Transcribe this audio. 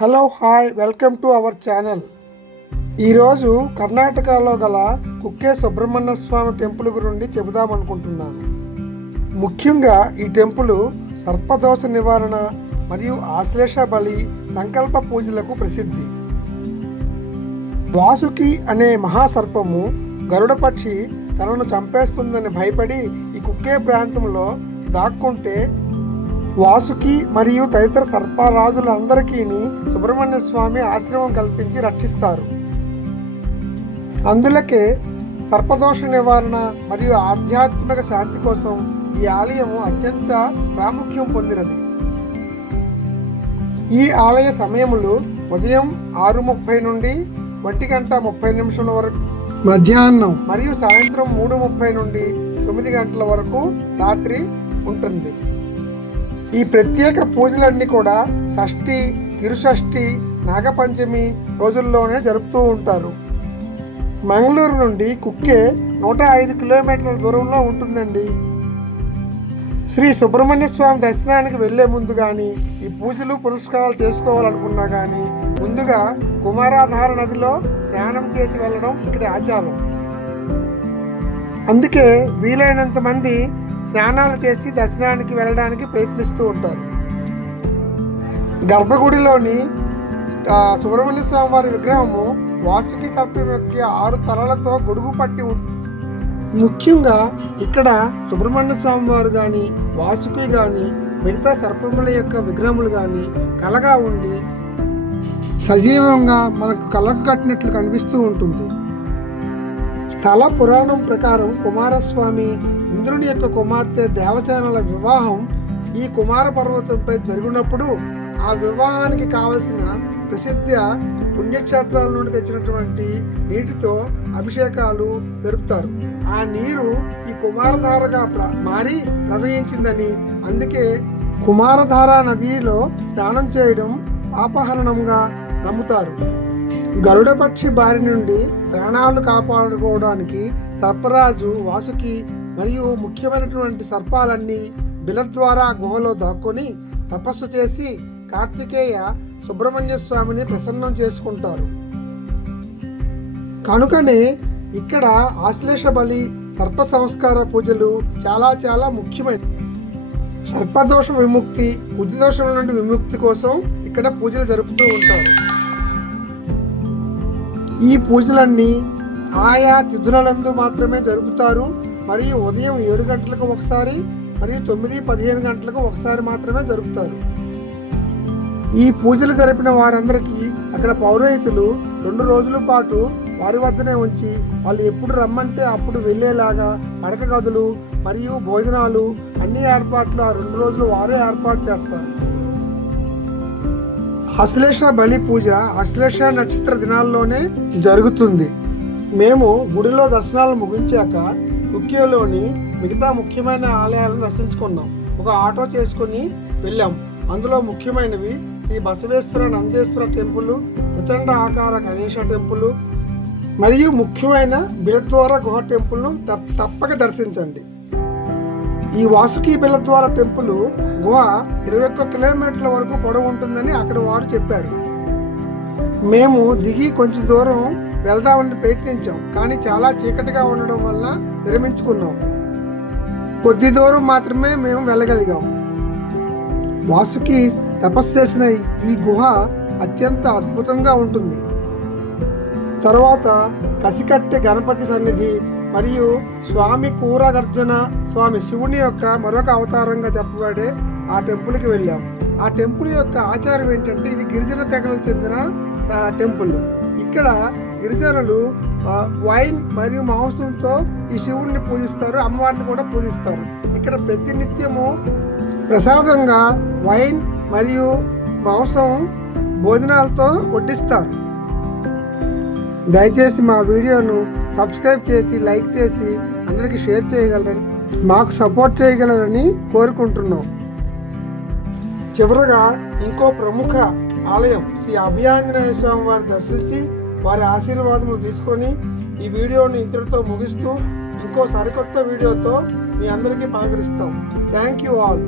Hello hi welcome to our channel. ఈరోజు కర్ణాటకలో గల కుక్కే సుబ్రహ్మణ్య స్వామి టెంపుల్ గురించి చెబుదామనుకుంటున్నాను. ముఖ్యంగా ఈ టెంపుల్ సర్పదోష నివారణ మరియు ఆశ్లేష బలి సంకల్ప పూజలకు ప్రసిద్ధి. వాసుకి అనే మహాసర్పము గరుడ పక్షి తనను చంపేస్తుందని భయపడి ఈ కుక్కే ప్రాంతంలో దాక్కుంటే వాసుకి మరియు తదితర సర్పరాజులందరికీ సుబ్రహ్మణ్య స్వామి ఆశ్రమం కల్పించి రక్షిస్తారు. అందులకే సర్పదోష నివారణ మరియు ఆధ్యాత్మిక శాంతి కోసం ఈ ఆలయం అత్యంత ప్రాముఖ్యం పొందినది. ఈ ఆలయ సమయములు ఉదయం ఆరు ముప్పై నుండి ఒంటి గంట ముప్పై నిమిషాల వరకు మధ్యాహ్నం మరియు సాయంత్రం మూడు ముప్పై నుండి తొమ్మిది గంటల వరకు రాత్రి ఉంటుంది. ఈ ప్రత్యేక పూజలన్నీ కూడా షష్ఠి తిరుషష్ఠి నాగపంచమి రోజుల్లోనే జరుపుతూ ఉంటారు. మంగళూరు నుండి కుక్కే నూట ఐదు కిలోమీటర్ల దూరంలో ఉంటుందండి. శ్రీ సుబ్రహ్మణ్య స్వామి దర్శనానికి వెళ్ళే ముందు కానీ ఈ పూజలు పురస్కారాలు చేసుకోవాలనుకున్నా కానీ ముందుగా కుమారాధార నదిలో స్నానం చేసి వెళ్ళడం ఇక్కడ ఆచారం. అందుకే వీలైనంత మంది స్నానాలు చేసి దర్శనానికి వెళ్ళడానికి ప్రయత్నిస్తూ ఉంటారు. గర్భగుడిలోని సుబ్రహ్మణ్య స్వామి వారి విగ్రహము వాసుకి సర్పం యొక్క ఆరు తలలతో గొడుగు పట్టి ముఖ్యంగా ఇక్కడ సుబ్రహ్మణ్య స్వామి వారు కానీ వాసుకి కానీ మిగతా సర్పముల యొక్క విగ్రహములు కానీ కలగా ఉండి సజీవంగా మనకు కలకు కట్టినట్లు కనిపిస్తూ ఉంటుంది. స్థల పురాణం ప్రకారం కుమారస్వామి ఇంద్రుని యొక్క కుమార్తె దేవసేనల వివాహం ఈ కుమార పర్వతంపై జరిగినప్పుడు ఆ వివాహానికి కావలసిన ప్రసిద్ధ పుణ్యక్షేత్రాల నుండి తెచ్చినటువంటి నీటితో అభిషేకాలు జరుపుతారు. ఆ నీరు ఈ కుమారధారగా ప్ర- మారి ప్రవహించిందని అందుకే కుమారధార నదిలో స్నానం చేయడం పాపహరణంగా నమ్ముతారు. గరుడపక్షి బారి నుండి ప్రాణాలు కాపాడుకోవడానికి సర్పరాజు వాసుకి మరియు ముఖ్యమైనటువంటి సర్పాలన్నీ బిల ద్వారా గుహలో దాక్కుని తపస్సు చేసి కార్తికేయ సుబ్రహ్మణ్య స్వామిని ప్రసన్నం చేసుకుంటారు. కనుకనే ఇక్కడ ఆశ్లేష బలి సర్ప సంస్కార పూజలు చాలా చాలా ముఖ్యమైన సర్పదోష విముక్తి బుద్ధిదోషం నుండి విముక్తి కోసం ఇక్కడ పూజలు జరుపుతూ ఉంటారు. ఈ పూజలన్నీ ఆయా తిథులందు మాత్రమే జరుపుతారు. మరియు ఉదయం ఏడు గంటలకు ఒకసారి మరియు తొమ్మిది పదిహేను గంటలకు ఒకసారి మాత్రమే జరుపుతారు. ఈ పూజలు జరిపిన వారందరికీ అక్కడ పౌరోహితులు రెండు రోజుల పాటు వారి వద్దనే ఉంచి వాళ్ళు ఎప్పుడు రమ్మంటే అప్పుడు వెళ్ళేలాగా పడక గదులు మరియు భోజనాలు అన్ని ఏర్పాట్లు ఆ రెండు రోజులు వారే ఏర్పాటు చేస్తారు. అశ్లేష బలి పూజ అశ్లేష నక్షత్ర దినాల్లోనే జరుగుతుంది. మేము గుడిలో దర్శనాలు ముగించాక కుక్కియోలోని మిగతా ముఖ్యమైన ఆలయాలను దర్శించుకున్నాం. ఒక ఆటో చేసుకుని వెళ్ళాం. అందులో ముఖ్యమైనవి ఈ బసవేశ్వర నందేశ్వర టెంపుల్ ప్రచండ ఆకార గణేష టెంపుల్ మరియు ముఖ్యమైన బిలద్వార గుహ టెంపుల్ను తప్పక దర్శించండి. ఈ వాసుకి బిలద్వార టెంపుల్ గుహ ఇరవై ఒక్క కిలోమీటర్ల వరకు పొడవు ఉంటుందని అక్కడ వారు చెప్పారు. మేము దిగి కొంచెం దూరం వెళ్దామని ప్రయత్నించాం కానీ చాలా చీకటిగా ఉండడం వల్ల విరమించుకున్నాం. కొద్ది దూరం మాత్రమే మేము వెళ్ళగలిగాం. వాసుకి తపస్సు చేసిన ఈ గుహ అత్యంత అద్భుతంగా ఉంటుంది. తరువాత కసికట్టె గణపతి సన్నిధి మరియు స్వామి కూరగర్జన స్వామి శివుని యొక్క మరొక అవతారంగా చెప్పబడే ఆ టెంపుల్కి వెళ్ళాం. ఆ టెంపుల్ యొక్క ఆచారం ఏంటంటే ఇది గిరిజన తెగలకు చెందిన టెంపుల్. ఇక్కడ గిరిజనులు వైన్ మరియు మాంసంతో ఈ శివుడిని పూజిస్తారు అమ్మవారిని కూడా పూజిస్తారు. ఇక్కడ ప్రతినిత్యము ప్రసాదంగా వైన్ మరియు మాంసం భోజనాలతో వడ్డిస్తారు. దయచేసి మా వీడియోను సబ్స్క్రైబ్ చేసి లైక్ చేసి అందరికీ షేర్ చేయగలరని మాకు సపోర్ట్ చేయగలరని కోరుకుంటున్నాం. చివరగా ఇంకో ప్రముఖ ఆలయం శ్రీ అభయాంజనేయ స్వామి వారి దర్శించి వారి ఆశీర్వాదములు తీసుకొని ఈ వీడియోని ఇంతటితో ముగిస్తూ ఇంకో సరికొత్త వీడియోతో మీ అందరికీ పలకరిస్తాం. Thank you all